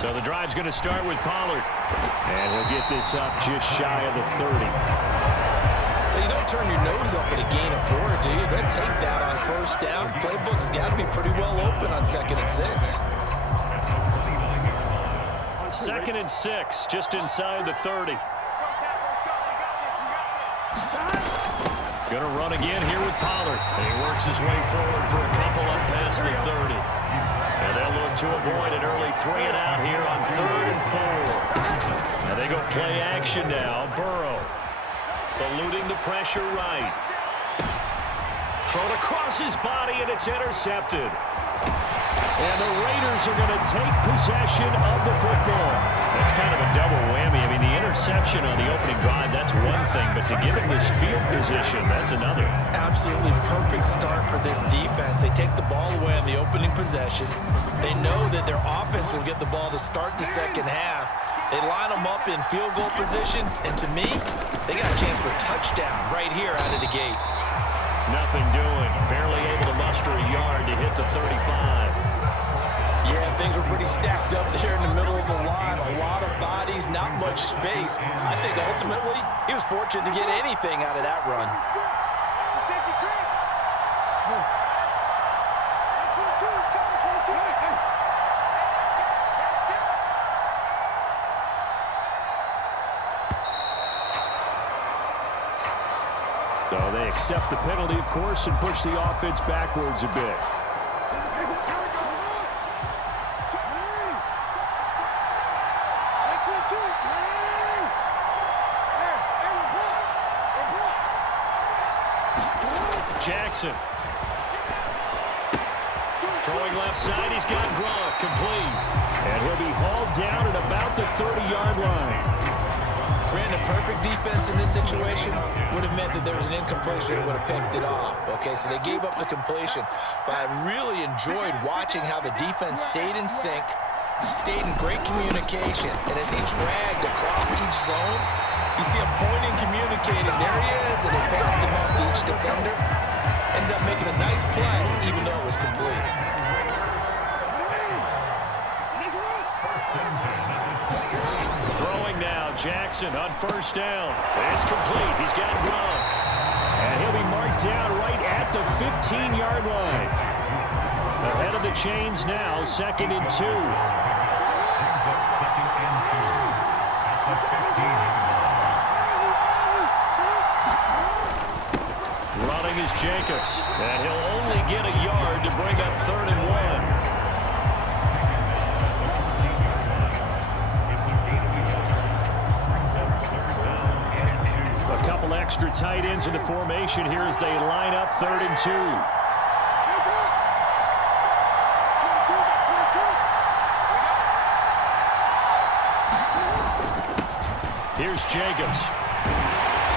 So the drive's going to start with Pollard. And he'll get this up just shy of the 30. Well, you don't turn your nose up at a gain of 4, do you? They'll take that on first down. Playbook's got to be pretty well open on 2nd and 6. 2nd and 6, just inside the 30. Going to run again here with Pollard. And he works his way forward for a couple up past the 30. And they'll look to avoid an early 3 and out here on 3rd and 4. And they go play action now. Burrow eluding the pressure right. Thrown across his body, and it's intercepted. And the Raiders are going to take possession of the football. That's kind of a double whammy. I mean, the interception on the opening drive, that's one thing. But to give him this field position, that's another. Absolutely perfect start for this defense. They take the ball away on the opening possession. They know that their offense will get the ball to start the second half. They line them up in field goal position. And to me, they got a chance for a touchdown right here out of the gate. Nothing doing. Barely able to muster a yard to hit the 35. Yeah, things were pretty stacked up there in the middle of the line. A lot of bodies, not much space. I think ultimately he was fortunate to get anything out of that run. So they accept the penalty, of course, and push the offense backwards a bit. Jackson. Throwing left side, he's got Gronk, complete. And he'll be hauled down at about the 30-yard line. Brandon, perfect defense in this situation would have meant that there was an incompletion that would have picked it off. Okay, so they gave up the completion. But I really enjoyed watching how the defense stayed in sync, stayed in great communication. And as he dragged across each zone, you see him pointing, communicating. There he is, and they passed him up to each defender. Ended up making a nice play, even though it was complete. Throwing now, Jackson on first down. It's complete. He's got Gronk. And he'll be marked down right at the 15-yard line. Ahead of the chains now, 2nd and 2. Running is Jacobs. And he'll only get a yard to bring up 3rd and 1. Extra tight ends in the formation here as they line up 3rd and 2. Here's Jacobs.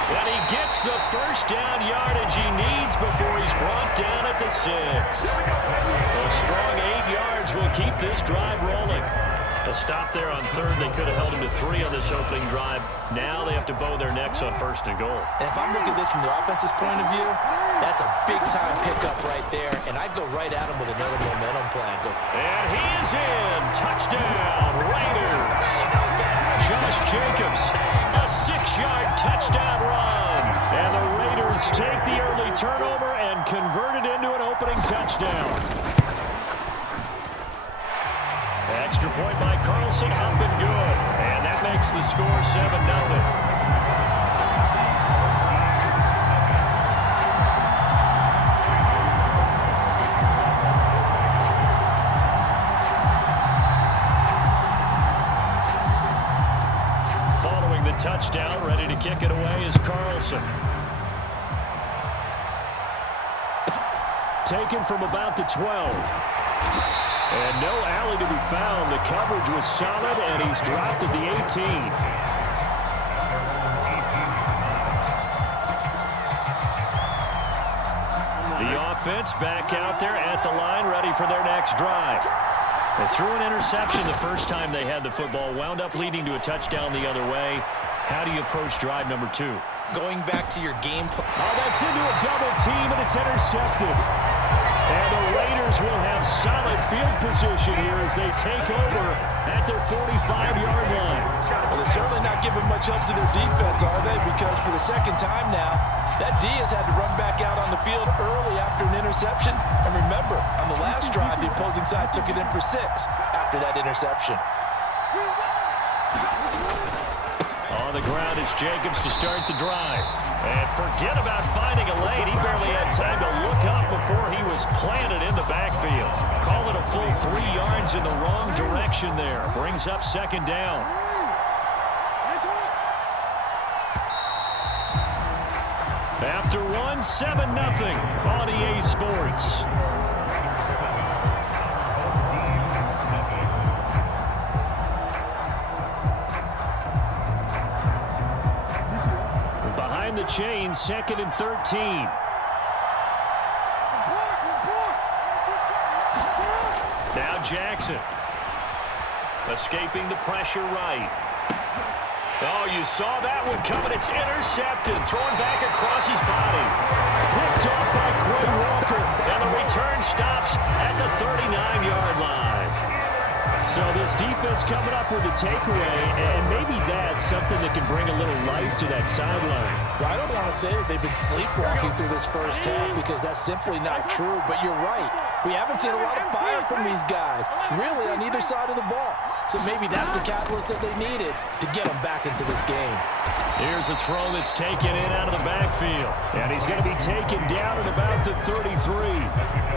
And he gets the first down yardage he needs before he's brought down at the 6. A strong 8 yards will keep this drive rolling. A stop there on 3rd. They could have held him to 3 on this opening drive. Now they have to bow their necks on 1st and goal. And if I'm looking at this from the offense's point of view, that's a big-time pickup right there. And I'd go right at him with another momentum plan. And he is in. Touchdown, Raiders. Josh Jacobs, a 6-yard touchdown run. And the Raiders take the early turnover and convert it into an opening touchdown. Extra point by Carlson, up and good. And that makes the score 7-0. Following the touchdown, ready to kick it away is Carlson. Taken from about the 12. And no alley to be found. The coverage was solid, and he's dropped at the 18. The offense back out there at the line, ready for their next drive. They threw an interception the first time they had the football, wound up leading to a touchdown the other way. How do you approach drive number 2? Going back to your game plan. Oh, that's into a double team, and it's intercepted. And the Raiders will have solid field position here as they take over at their 45-yard line. Well, they're certainly not giving much up to their defense, are they? Because for the second time now, that D has had to run back out on the field early after an interception. And remember, on the last drive, the opposing side took it in for 6 after that interception. On the ground, it's Jacobs to start the drive. And forget about finding a lane. He barely had time to look up before he was planted in the backfield. Call it a full 3 yards in the wrong direction there. Brings up second down. After one, 7-0 on EA Sports. Behind the chain, 2nd and 13. Now Jackson. Escaping the pressure right. Oh, you saw that one coming. It's intercepted. Thrown back across his body. Picked off by Quay Walker. And the return stops at the 39-yard line. So this defense coming up with a takeaway, and maybe that's something that can bring a little life to that sideline. Well, I don't want to say that they've been sleepwalking through this first half because that's simply not true, but you're right. We haven't seen a lot of fire from these guys, really, on either side of the ball. So maybe that's the catalyst that they needed to get them back into this game. Here's a throw that's taken in out of the backfield. And he's going to be taken down at about the 33.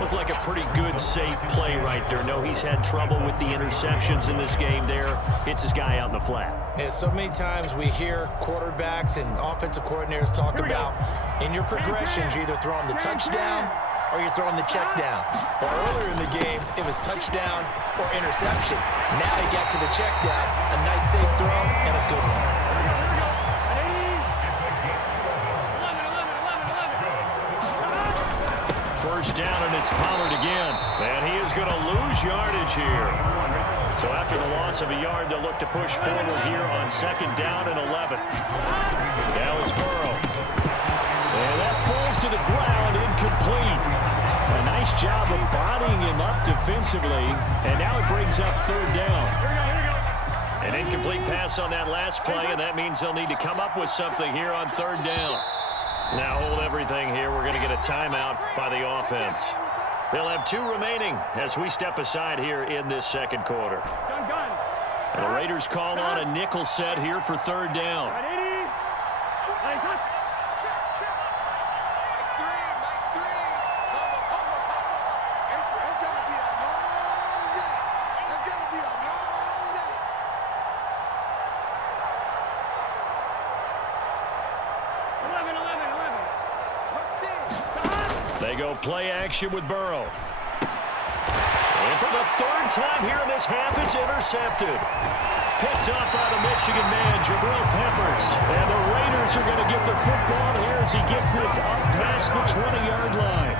Looked like a pretty good, safe play right there. No, he's had trouble with the interceptions in this game there. Hits his guy out in the flat. Yeah, so many times we hear quarterbacks and offensive coordinators talk about in your progressions, you're either throwing the touchdown or you're throwing the check down. But earlier in the game, it was touchdown or interception. Now he got to the check down, a nice safe throw and a good one. First down, and it's Pollard again. And he is going to lose yardage here. So after the loss of a yard, they'll look to push forward here on 2nd down and 11. Now it's Burrow. And that falls to the ground, incomplete. A nice job of bodying him up defensively. And now it brings up 3rd down. An incomplete pass on that last play, and that means they'll need to come up with something here on 3rd down. Now hold everything here. We're going to get a timeout by the offense. They'll have 2 remaining as we step aside here in this 2nd quarter. And the Raiders call on a nickel set here for 3rd down. They go play action with Burrow. And for the 3rd time here in this half, it's intercepted. Picked up by the Michigan man, Jabril Peppers. And the Raiders are going to get the football here as he gets this up past the 20-yard line.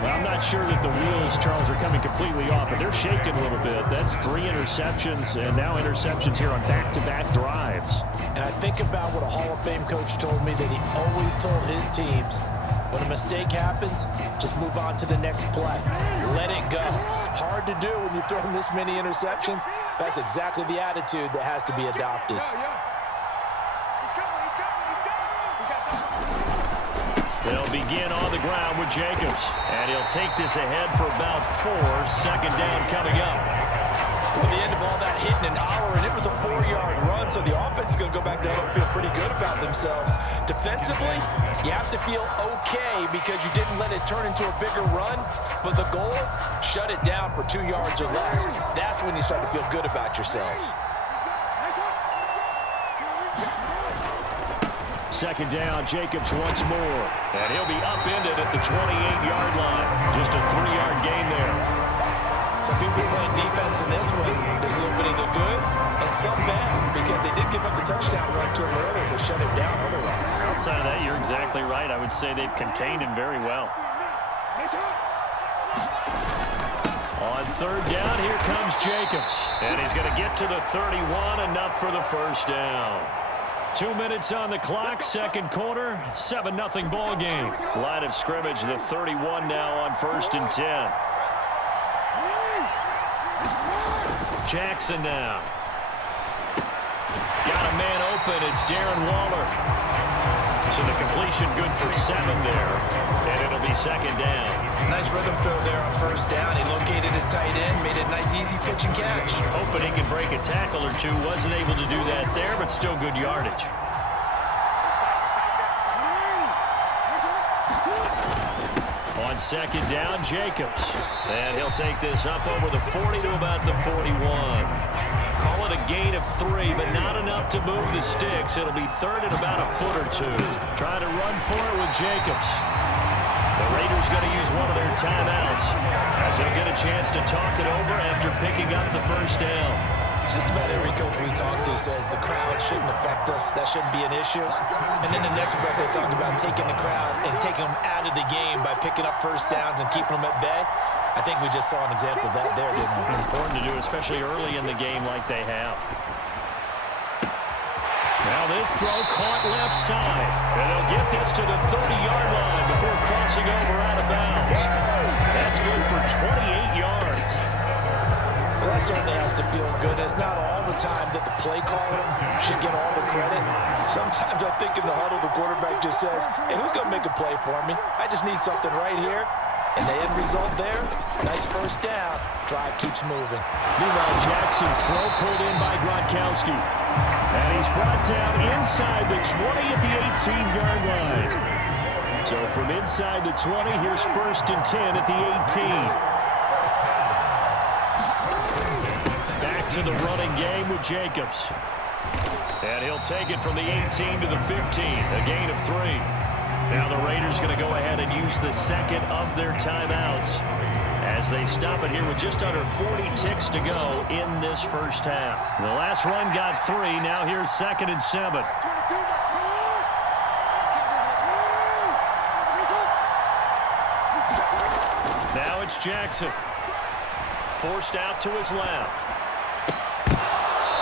Well, I'm not sure that the wheels, Charles, are coming completely off, but they're shaking a little bit. That's 3 interceptions, and now interceptions here on back-to-back drives. And I think about what a Hall of Fame coach told me that he always told his teams, when a mistake happens, just move on to the next play. Let it go. Hard to do when you've thrown this many interceptions. That's exactly the attitude that has to be adopted. They'll begin on the ground with Jacobs. And he'll take this ahead for about 4. 2nd down coming up. Well, the end of all that hitting and hollering, it was a 4-yard run, so the offense is going to go back there and feel pretty good about themselves. Defensively, you have to feel okay because you didn't let it turn into a bigger run, but the goal, shut it down for 2 yards or less. That's when you start to feel good about yourselves. 2nd down, Jacobs once more. And he'll be upended at the 28-yard line. Just a 3-yard gain there. Some people playing defense in this one. There's a little bit of the good and some bad because they did give up the touchdown run to him earlier, but shut him down otherwise. Outside of that, you're exactly right. I would say they've contained him very well. On 3rd down, here comes Jacobs. And he's going to get to the 31, enough for the 1st down. 2 minutes on the clock, second quarter, 7-0 ball game. Line of scrimmage, the 31 now on 1st and 10. Jackson now. Got a man open. It's Darren Waller. So the completion good for 7 there, and it'll be second down. Nice rhythm throw there on 1st down. He located his tight end, made it a nice easy pitch and catch. Hoping he could break a tackle or two. Wasn't able to do that there, but still good yardage. On 2nd down, Jacobs. And he'll take this up over the 40 to about the 41. Call it a gain of 3, but not enough to move the sticks. It'll be 3rd and about a foot or 2. Trying to run for it with Jacobs. The Raiders going to use one of their timeouts as they'll get a chance to talk it over after picking up the 1st down. Just about every coach we talk to says the crowd shouldn't affect us. That shouldn't be an issue. And then the next breath they talk about taking the crowd and taking them out of the game by picking up 1st downs and keeping them at bay. I think we just saw an example of that there, didn't we? Important to do, especially early in the game like they have. Now this throw caught left side. And they'll get this to the 30-yard line before crossing over out of bounds. That's good for 28 yards. Well, that certainly has to feel good. It's not all the time that the play caller should get all the credit. Sometimes I think in the huddle, the quarterback just says, hey, who's going to make a play for me? I just need something right here. And the end result there, nice 1st down. Drive keeps moving. Meanwhile, Jackson's throw pulled in by Gronkowski. And he's brought down inside the 20 at the 18-yard line. So from inside the 20, here's 1st and 10 at the 18. Back to the running game with Jacobs. And he'll take it from the 18 to the 15, a gain of 3. Now the Raiders going to go ahead and use the 2nd of their timeouts as they stop it here with just under 40 ticks to go in this 1st half. The last run got 3. Now here's 2nd and 7. Now it's Jackson. Forced out to his left.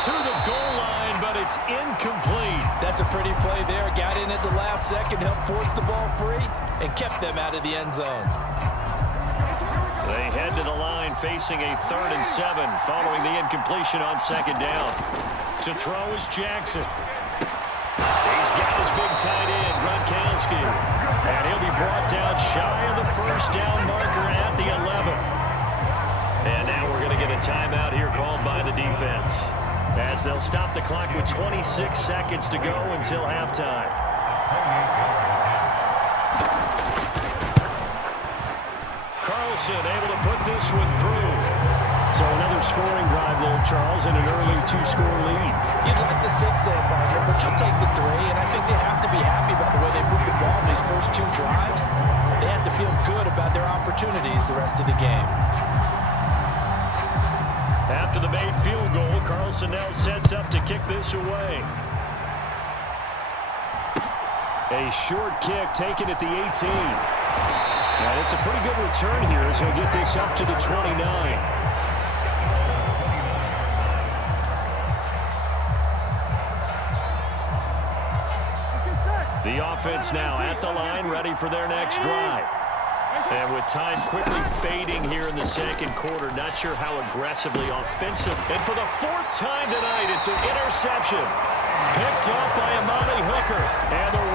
To the goal line, but it's incomplete. That's a pretty play there. Got in at the last second, helped force the ball free, and kept them out of the end zone. They head to the line facing a 3rd and 7 following the incompletion on 2nd down. To throw is Jackson. He's got his big tight end, Gronkowski. And he'll be brought down shy of the 1st down marker at the 11. And now we're going to get a timeout here called by the defense, as they'll stop the clock with 26 seconds to go until halftime. Carlson able to put this one through. So another scoring drive there, Charles, and an early 2-score lead. You'd like the 6 there, partner, but you'll take the 3, and I think they have to be happy about the way they moved the ball in these first 2 drives. They have to feel good about their opportunities the rest of the game. After the made field goal, Carlson now sets up to kick this away. A short kick taken at the 18. And it's a pretty good return here as he'll get this up to the 29. The offense now at the line, ready for their next drive. And with time quickly fading here in the 2nd quarter, not sure how aggressively offensive. And for the 4th time tonight, it's an interception. Picked up by Amani Hooker. And the